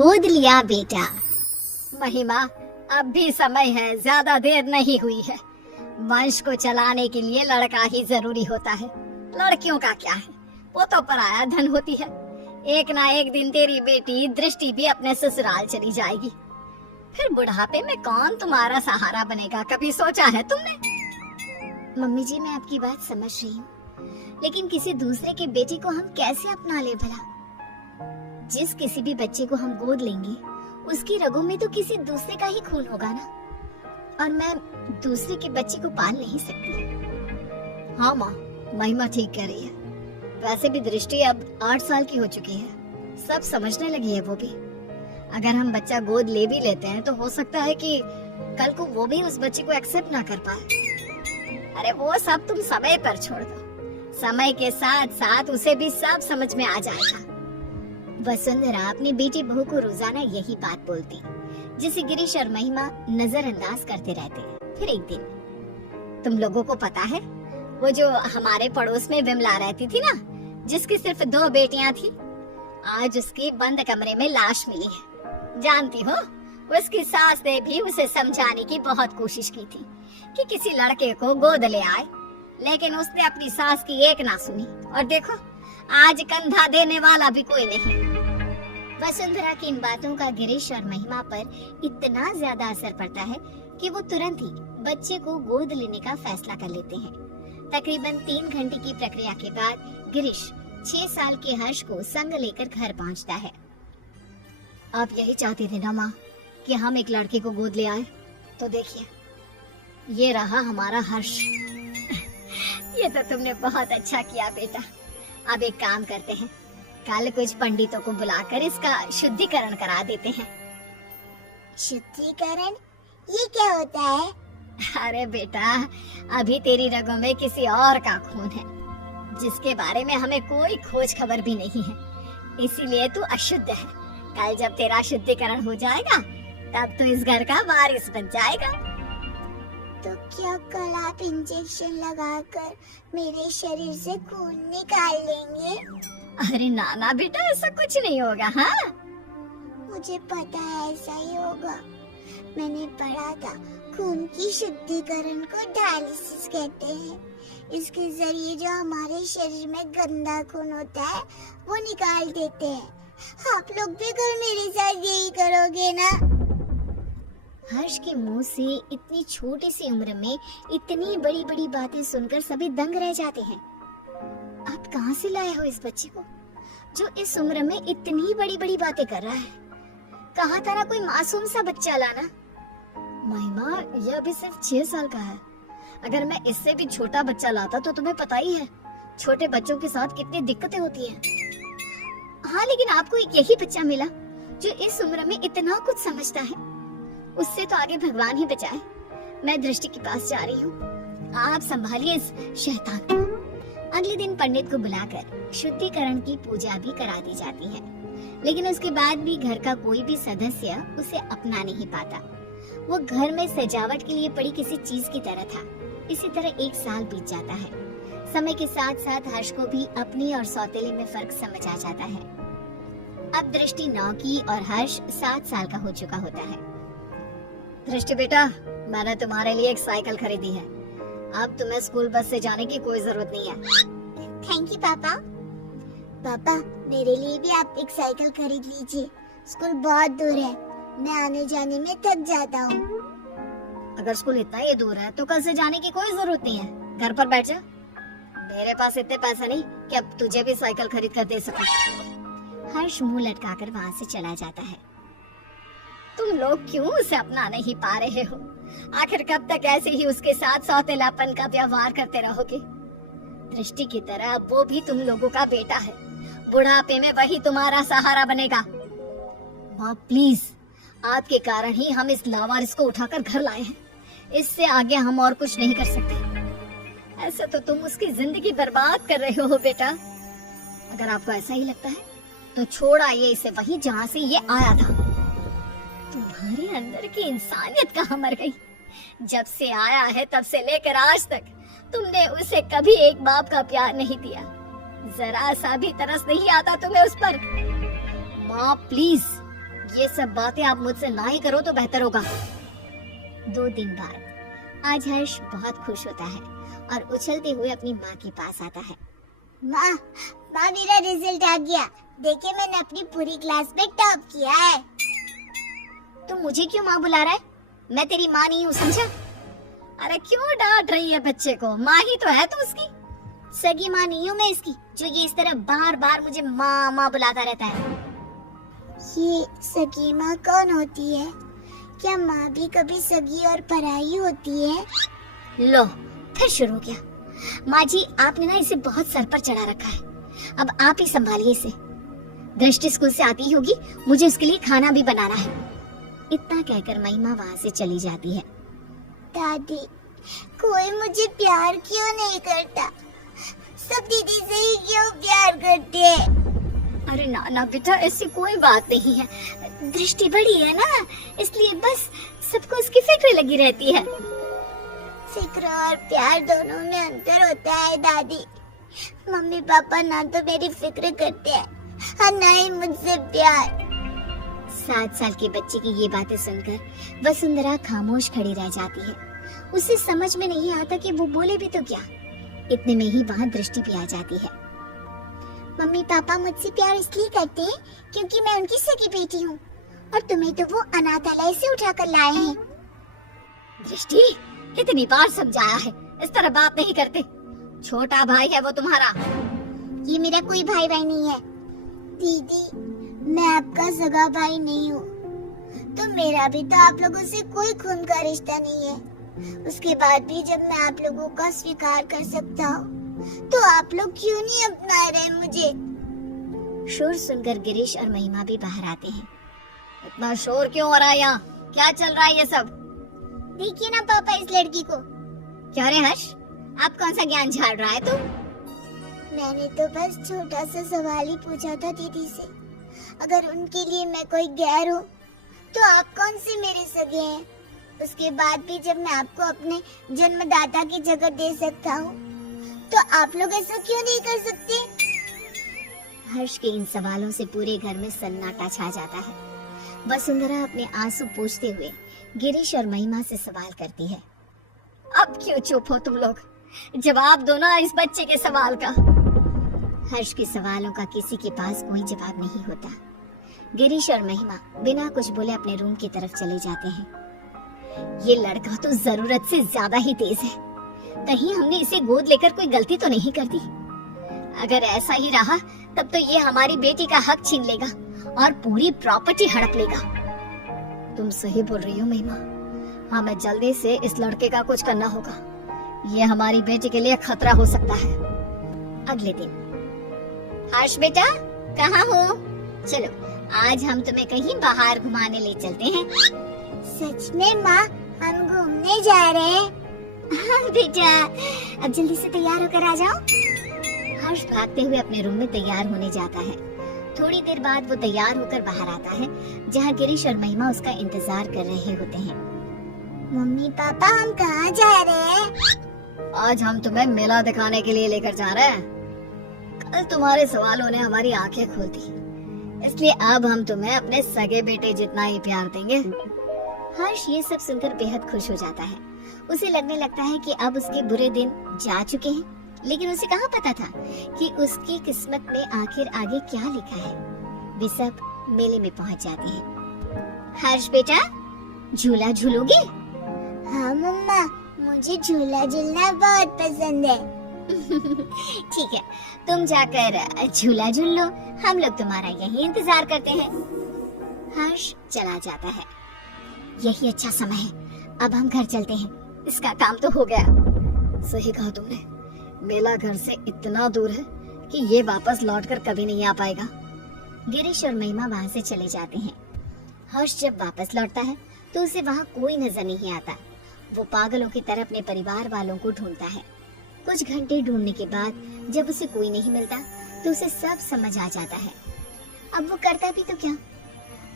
गोद लिया बेटा। महिमा, अब भी समय है, ज्यादा देर नहीं हुई है। वंश को चलाने के लिए लड़का ही जरूरी होता है। लड़कियों का क्या है, वो तो पराया धन होती है। एक ना एक दिन तेरी बेटी दृष्टि भी अपने ससुराल चली जाएगी। फिर बुढ़ापे में कौन तुम्हारा सहारा बनेगा, कभी सोचा है तुमने? मम्मी जी, मैं आपकी बात समझ रही हूँ, लेकिन किसी दूसरे के बेटी को हम कैसे अपना ले भला? जिस किसी भी बच्चे को हम गोद लेंगे उसकी रगों में तो किसी दूसरे का ही खून होगा ना, और मैं दूसरे के बच्चे को पाल नहीं सकती। हाँ माँ, महिमा ठीक कह रही है। वैसे भी दृष्टि अब 8 साल की हो चुकी है, सब समझने लगी है वो भी। अगर हम बच्चा गोद ले भी लेते हैं तो हो सकता है कि कल को वो भी उस बच्चे को एक्सेप्ट ना कर पाए। अरे वो सब तुम समय पर छोड़ दो, समय के साथ साथ उसे भी सब समझ में आ जाएगा। वसुंधरा अपनी बेटी बहू को रोजाना यही बात बोलती, जिसे गिरीश और महिमा नजरअंदाज करते रहते। फिर एक दिन, तुम लोगों को पता है वो जो हमारे पड़ोस में विमला रहती थी ना, जिसकी सिर्फ 2 बेटियां थी, आज उसकी बंद कमरे में लाश मिली है। जानती हो, उसकी सास ने भी उसे समझाने की बहुत कोशिश की थी कि किसी लड़के को गोद ले आए, लेकिन उसने अपनी सास की एक ना सुनी, और देखो आज कंधा देने वाला भी कोई नहीं। वसुंधरा की इन बातों का गिरीश और महिमा पर इतना ज्यादा असर पड़ता है कि वो तुरंत ही बच्चे को गोद लेने का फैसला कर लेते हैं। तकरीबन 3 घंटे की प्रक्रिया के बाद गिरीश 6 साल के हर्ष को संग लेकर घर पहुंचता है। आप यही चाहती थी ना माँ कि हम एक लड़के को गोद ले आए? तो देखिए, ये रहा हमारा हर्ष। ये तो तुमने बहुत अच्छा किया बेटा। अब एक काम करते हैं, कल कुछ पंडितों को बुलाकर इसका शुद्धिकरण करा देते हैं। शुद्धिकरण? ये क्या होता है? अरे बेटा, अभी तेरी रगों में किसी और का खून है, जिसके बारे में हमें कोई खोज खबर भी नहीं है, इसीलिए तू अशुद्ध है। कल जब तेरा शुद्धिकरण हो जाएगा तब तो इस घर का वारिस बन जाएगा। तो क्या कल आप इंजेक्शन लगाकर मेरे शरीर से खून निकाल लेंगे? अरे ना बेटा, ऐसा कुछ नहीं होगा। हाँ, मुझे पता है ऐसा ही होगा। मैंने पढ़ा था खून की शुद्धिकरण को डायलिसिस कहते हैं। इसके जरिए जो हमारे शरीर में गंदा खून होता है वो निकाल देते हैं। आप लोग भी कल मेरे साथ यही करोगे ना? हर्ष के मुंह से इतनी छोटी सी उम्र में इतनी बड़ी बड़ी बातें सुनकर सभी दंग रह जाते हैं। आप कहाँ से लाए हो इस बच्चे को जो इस उम्र में इतनी बड़ी बड़ी बातें कर रहा है? कहा था ना कोई मासूम सा बच्चा लाना। महिमा, यह अभी सिर्फ 6 साल का है। अगर मैं इससे भी छोटा बच्चा लाता तो तुम्हें पता ही है छोटे बच्चों के साथ कितनी दिक्कतें होती हैं। हाँ, लेकिन आपको एक यही बच्चा मिला जो इस उम्र में इतना कुछ समझता है। उससे तो आगे भगवान ही बचाए। मैं दृष्टि के पास जा रही हूँ, आप संभालिए इस शैतान को। अगले दिन पंडित को बुलाकर शुद्धिकरण की पूजा भी करा दी जाती है, लेकिन उसके बाद भी घर का कोई भी सदस्य उसे अपना नहीं पाता। वो घर में सजावट के लिए पड़ी किसी चीज की तरह था। इसी तरह 1 साल बीत जाता है। समय के साथ साथ हर्ष को भी अपनी और सौतेले में फर्क समझ आ जाता है। अब दृष्टि 9 की और हर्ष 7 साल का हो चुका होता है। दृष्टि बेटा, मैंने तुम्हारे लिए एक साइकिल खरीदी है। अब तुम्हें स्कूल बस से जाने की कोई जरूरत नहीं है। थैंक यू पापा। पापा, मेरे लिए भी आप एक साइकिल खरीद लीजिए। स्कूल बहुत दूर है, मैं आने जाने में थक जाता हूँ। अगर स्कूल इतना ही दूर है तो कल से जाने की कोई जरूरत नहीं है, घर पर बैठ जा। मेरे पास इतने पैसे नहीं कि अब तुझे भी साइकिल खरीद कर दे सकूं। हर्ष मुंह लटकाकर वहाँ से चला जाता है। तुम लोग क्यों उसे अपना नहीं पा रहे हो? आखिर कब तक ऐसे ही उसके साथ सौतेलापन का व्यवहार करते रहोगे? दृष्टि की तरह वो भी तुम लोगों का बेटा है। बुढ़ापे में वही तुम्हारा सहारा बनेगा। माँ प्लीज, आपके कारण ही हम इस लावारिस को उठाकर घर लाए हैं। इससे आगे हम और कुछ नहीं कर सकते। ऐसे तो तुम उसकी जिंदगी बर्बाद कर रहे हो बेटा। अगर आपको ऐसा ही लगता है तो छोड़ आइए इसे वहीं जहाँ से ये आया था। तुम्हारे अंदर की इंसानियत कहाँ मर गई? जब से आया है तब से लेकर आज तक तुमने उसे कभी एक बाप का प्यार नहीं दिया। जरा सा भी तरस नहीं आता तुम्हें उस पर। माँ प्लीज, ये सब बातें आप मुझसे ना ही करो तो बेहतर होगा। 2 दिन बाद आज हर्ष बहुत खुश होता है और उछलते हुए अपनी माँ के पास आता है। माँ, मेरा रिजल्ट आ गया। देखिए, मैंने अपनी पूरी क्लास में टॉप किया है। तुम मुझे क्यों माँ बुला रहा है? मैं तेरी माँ नहीं हूँ, समझा? अरे क्यों डांट रही है बच्चे को? माँ ही तो है तू उसकी। सगी माँ नहीं हूँ मैं इसकी, जो ये इस तरह बार बार मुझे माँ माँ बुलाता रहता है। ये सगी माँ कौन होती है? क्या माँ भी कभी सगी और पराई होती है? लो, फिर शुरू हो गया। माँ जी, आपने ना इसे बहुत सर पर चढ़ा रखा है। अब आप ही संभालिए इसे। दृष्टि स्कूल से आती होगी, मुझे उसके लिए खाना भी बनाना है। इतना कहकर महिमा वहाँ से चली जाती है। दादी, कोई मुझे प्यार क्यों नहीं करता? सब दीदी से ही क्यों प्यार करते हैं? अरे ना ना बेटा, ऐसी कोई बात नहीं है। दृष्टि बड़ी है ना, इसलिए बस सबको उसकी फिक्र लगी रहती है। फिक्र और प्यार दोनों में अंतर होता है दादी। मम्मी पापा ना तो मेरी फिक्र करते हैं और ना ही मुझसे प्यार। 7 साल के बच्चे की ये बातें सुनकर वसुंधरा खामोश खड़ी रह जाती है। उसे समझ में नहीं आता कि वो बोले भी तो क्या। इतने में ही वहाँ दृष्टि भी आ जाती है। मम्मी पापा मुझसे प्यार इसलिए करते हैं क्योंकि मैं उनकी सगी बेटी हूँ और तुम्हें तो वो अनाथालय से उठाकर लाए हैं। दृष्टि, इतनी बार समझाया है, इस तरह बात नहीं करते। छोटा भाई है वो तुम्हारा। ये मेरा कोई भाई नहीं है। दीदी, मैं आपका सगा भाई नहीं हूँ, तो मेरा भी तो आप लोगों से कोई खून का रिश्ता नहीं है। उसके बाद भी जब मैं आप लोगों का स्वीकार कर सकता हूँ, तो आप लोग क्यों नहीं अपना रहे मुझे? शोर सुनकर गिरीश और महिमा भी बाहर आते हैं। इतना शोर क्यों हो रहा है यहाँ? क्या चल रहा है ये सब? देखिए ना पापा इस लड़की को। क्या रे हर्ष, आप कौन सा ज्ञान झाड़ रहा है तू? मैंने तो बस छोटा सा सवाल ही पूछा था दीदी से। अगर उनके लिए मैं कोई गैर हूँ, तो आप कौन से मेरे सगे हैं? उसके बाद भी जब मैं आपको अपने जन्मदाता की जगह दे सकता हूँ, तो आप लोग ऐसा क्यों नहीं कर सकते? हर्ष के इन सवालों से पूरे घर में सन्नाटा छा जाता है। वसुंधरा अपने आंसू पोंछते हुए गिरीश और महिमा से सवाल करती है। अब क्यों चुप हो तुम लोग? जवाब दो ना इस बच्चे के सवाल का। हर्ष के सवालों का किसी के पास कोई जवाब नहीं होता। गिरीश और महिमा बिना कुछ बोले अपने रूम की तरफ चले जाते हैं। ये लड़का तो जरूरत से ज्यादा ही तेज है। कहीं हमने इसे गोद लेकर कोई गलती तो नहीं कर दी? अगर ऐसा ही रहा तब तो ये हमारी बेटी का हक छीन लेगा और पूरी प्रॉपर्टी हड़प लेगा। तुम सही बोल रही हो महिमा। हमें जल्दी से इस लड़के का कुछ करना होगा। ये हमारी बेटी के लिए खतरा हो सकता है। अगले दिन। हर्ष बेटा, कहाँ हो? चलो आज हम तुम्हें कहीं बाहर घुमाने ले चलते हैं। सच में माँ, हम घूमने जा रहे हैं? हाँ बेटा, अब जल्दी से तैयार होकर आ जाओ। हर्ष भागते हुए अपने रूम में तैयार होने जाता है। थोड़ी देर बाद वो तैयार होकर बाहर आता है, जहाँ गिरीश और महिमा उसका इंतजार कर रहे होते हैं। मम्मी पापा, हम कहाँ जा रहे हैं? आज हम तुम्हें मेला दिखाने के लिए लेकर जा रहे हैं। कल तुम्हारे सवालों ने हमारी आंखें खोल दी, इसलिए अब हम तुम्हें अपने सगे बेटे जितना ही प्यार देंगे। हर्ष ये सब सुनकर बेहद खुश हो जाता है। उसे लगने लगता है कि अब उसके बुरे दिन जा चुके हैं, लेकिन उसे कहाँ पता था कि उसकी किस्मत में आखिर आगे क्या लिखा है। वे सब मेले में पहुँच जाते हैं। हर्ष बेटा, झूला झूलोगे? हाँ मम्मा, मुझे झूला झूलना बहुत पसंद है। ठीक है, तुम जाकर झूला झूल लो, हम लोग तुम्हारा यही इंतजार करते हैं। हर्ष चला जाता है। यही अच्छा समय है, अब हम घर चलते हैं। इसका काम तो हो गया। सही कहा तुमने, मेला घर से इतना दूर है कि ये वापस लौटकर कभी नहीं आ पाएगा। गिरीश और महिमा वहाँ से चले जाते हैं। हर्ष जब वापस लौटता है तो उसे वहाँ कोई नजर नहीं आता। वो पागलों की तरह अपने परिवार वालों को ढूंढता है। कुछ घंटे ढूंढने के बाद जब उसे कोई नहीं मिलता तो उसे सब समझ आ जाता है। अब वो करता भी तो क्या?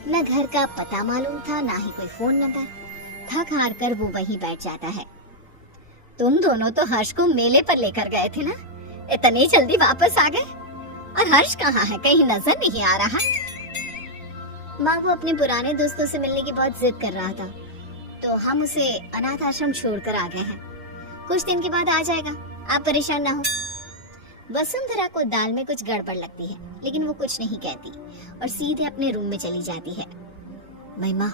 न घर का पता मालूम था, ना ही कोई फोन नंबर। थक हार कर वो वहीं बैठ जाता है। तुम दोनों तो हर्ष को मेले पर लेकर गए थे ना? इतनी जल्दी वापस आ गए? और हर्ष कहाँ है? कहीं नजर नहीं आ रहा। माँ वो अपने पुराने दोस्तों से मिलने की बहुत जिद कर रहा था, तो हम उसे अनाथ आश्रम छोड़कर आ गए हैं। कुछ दिन के बाद आ जाएगा, आप परेशान ना हो। वसुंधरा को दाल में कुछ गड़बड़ लगती है, लेकिन वो कुछ नहीं कहती और सीधे अपने रूम में चली जाती है। महिमा,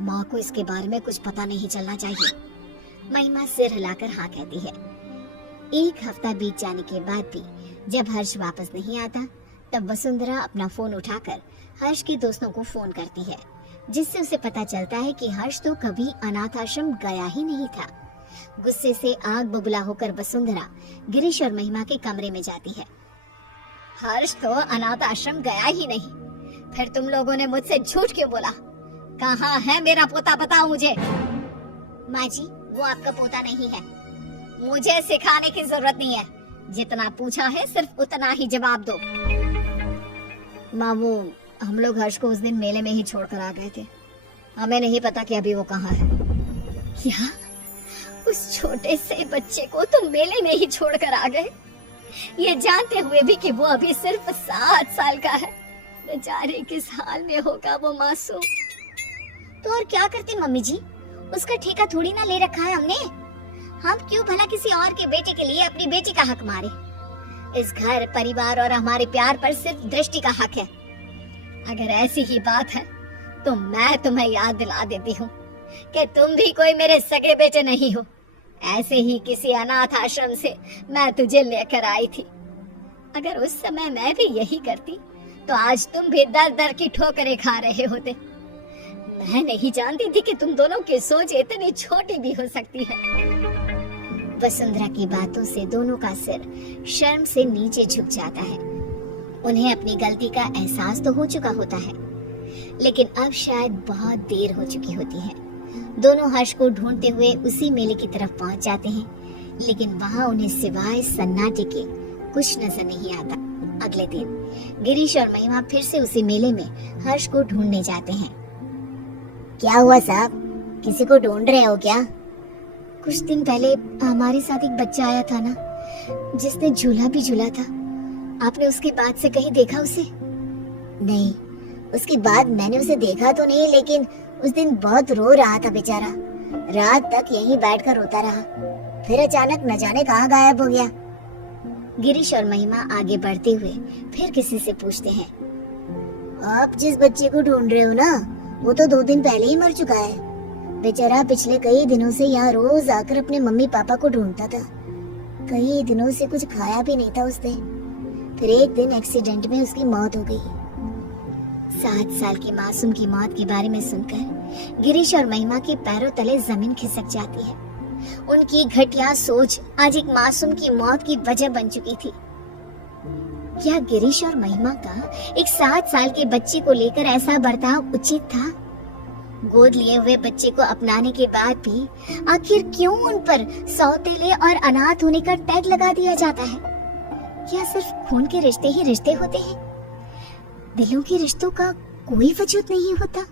माँ को इसके बारे में कुछ पता नहीं चलना चाहिए। महिमा सिर हिलाकर हाँ कहती है। एक हफ्ता बीत जाने के बाद भी जब हर्ष वापस नहीं आता, तब वसुंधरा अपना फोन उठाकर हर्ष के दोस्तों को फोन करती है, जिससे उसे पता चलता है कि हर्ष तो कभी अनाथ आश्रम गया ही नहीं था। गुस्से से आग बबूला होकर वसुंधरा गिरीश और महिमा के कमरे में जाती है। हर्ष तो अनाथ आश्रम गया ही नहीं, फिर तुम लोगों ने मुझसे झूठ क्यों बोला? कहाँ है मेरा पोता, बताओ मुझे। माँ जी, वो आपका पोता नहीं है। मुझे सिखाने की जरूरत नहीं है, जितना पूछा है सिर्फ उतना ही जवाब दो। माँ, वो हम लोग हर्ष को उस दिन मेले में ही छोड़कर आ गए थे, हमें नहीं पता कि अभी वो कहाँ है। क्या? उस छोटे से बच्चे को तुम मेले में ही छोड़कर आ गए, ये जानते हुए भी कि वो अभी सिर्फ 7 साल का है। बेचारे किस हाल में होगा वो मासूम। तो और क्या करते मम्मी जी, उसका ठेका थोड़ी ना ले रखा है हमने। हम क्यों भला किसी और के बेटे के लिए अपनी बेटी का हक मारे। इस घर, परिवार और हमारे प्यार पर सिर्फ दृष्टि का हक है। अगर ऐसी ही बात है तो मैं तुम्हें याद दिला देती हूँ कि तुम भी कोई मेरे सगे बेटे नहीं हो। ऐसे ही किसी अनाथ आश्रम से मैं तुझे लेकर आई थी। अगर उस समय मैं भी यही करती तो आज तुम भी दर दर की ठोकरें खा रहे होते। मैं नहीं जानती थी कि तुम दोनों की सोच इतनी छोटी भी हो सकती है। वसुंधरा की बातों से दोनों का सिर शर्म से नीचे झुक जाता है। उन्हें अपनी गलती का एहसास तो हो चुका होता है, लेकिन अब शायद बहुत देर हो चुकी होती है। दोनों हर्ष को ढूंढते हुए उसी मेले की तरफ पहुंच जाते हैं, लेकिन वहां उन्हें सिवाय सन्नाटे के कुछ नजर नहीं आता। अगले दिन गिरीश और महिमा फिर से उसी मेले में हर्ष को ढूंढने जाते हैं। क्या हुआ साहब, किसी को ढूंढ रहे हो क्या? कुछ दिन पहले हमारे साथ एक बच्चा आया था ना, जिसने झूला भी झूला था। आपने उसके बाद से कहीं देखा उसे? नहीं, उसके बाद मैंने उसे देखा तो नहीं, लेकिन उस दिन बहुत रो रहा था बेचारा। रात तक यहीं बैठकर रोता रहा, फिर अचानक न जाने कहाँ गायब हो गया। गिरीश और महिमा आगे बढ़ते हुए फिर किसी से पूछते हैं, आप जिस बच्चे को ढूंढ रहे हो ना, वो तो 2 दिन पहले ही मर चुका है। बेचारा पिछले कई दिनों से यहाँ रोज आकर अपने मम्मी पापा को ढूंढता था। कई दिनों से कुछ खाया भी नहीं था उसने। फिर एक दिन एक्सीडेंट में उसकी मौत हो गई। 7 साल की मासूम की मौत के बारे में सुनकर गिरीश और महिमा के पैरों तले जमीन खिसक जाती है। उनकी घटिया सोच आज एक मासूम की मौत की वजह बन चुकी थी। क्या गिरीश और महिमा का एक 7 साल के बच्चे को लेकर ऐसा बर्ताव उचित था? गोद लिए हुए बच्चे को अपनाने के बाद भी आखिर क्यों उन पर सौतेले और अनाथ होने का टैग लगा दिया जाता है? क्या सिर्फ खून के रिश्ते ही रिश्ते होते हैं? दिलों के रिश्तों का कोई वजूद नहीं होता?